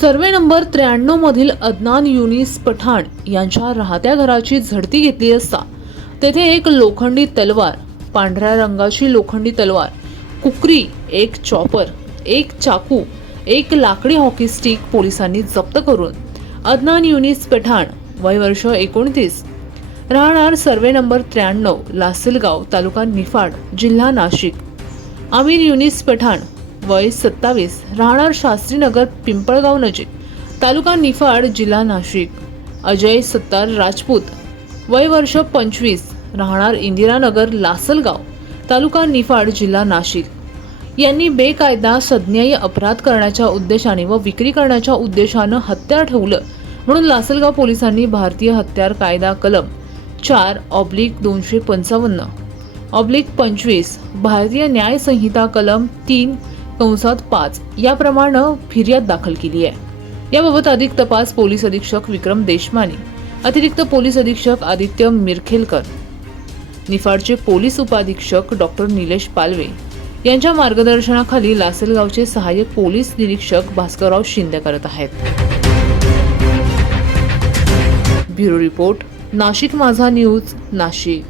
Survey number त्र्याण्णव मधील अदनान युनिस पठाण यांच्या राहत्या घराची झडती घेतली असता तेथे एक लोखंडी तलवार पांढऱ्या रंगाची लोखंडी तलवार कुकरी एक चॉपर एक चाकू एक लाकडी हॉकी स्टिक पोलिसांनी जप्त करून अदनान युनिस पठाण वय वर्ष एकोणतीस राहणार सर्वे नंबर त्र्याण्णव लासलगाव तालुका निफाड जिल्हा नाशिक. आमिर युनिस पठाण वय सत्तावीस राहणार शास्त्रीनगर पिंपळगाव नजीक. तालुका निफाड जिल्हा नाशिक. अजय सत्तार राजपूत. वय वर्ष पंचवीस राहणार इंदिरानगर लासलगाव. तालुका निफाड जिल्हा नाशिक. यांनी बेकायदा सज्ञायी अपराध करण्याच्या उद्देशाने व विक्री करण्याच्या उद्देशानं हत्यार ठेवलं म्हणून लासलगाव पोलिसांनी भारतीय हत्यार कायदा कलम चार ऑब्लिक दोनशे पंचावन्न ऑब्लिक पंचवीस भारतीय न्यायसंहिता कलम तीन कंसात पाच. याप्रमाणे फिर्याद दाखल केली आहे. याबाबत अधिक तपास पोलीस अधीक्षक विक्रम देशमाने अतिरिक्त पोलीस अधीक्षक आदित्य मिरखेलकर निफाडचे पोलीस उपाधीक्षक डॉक्टर निलेश पालवे यांच्या मार्गदर्शनाखाली लासलगावचे सहाय्यक पोलीस निरीक्षक भास्करराव शिंदे करत आहेत. ब्युरो रिपोर्ट नाशिक माझा न्यूज नाशिक.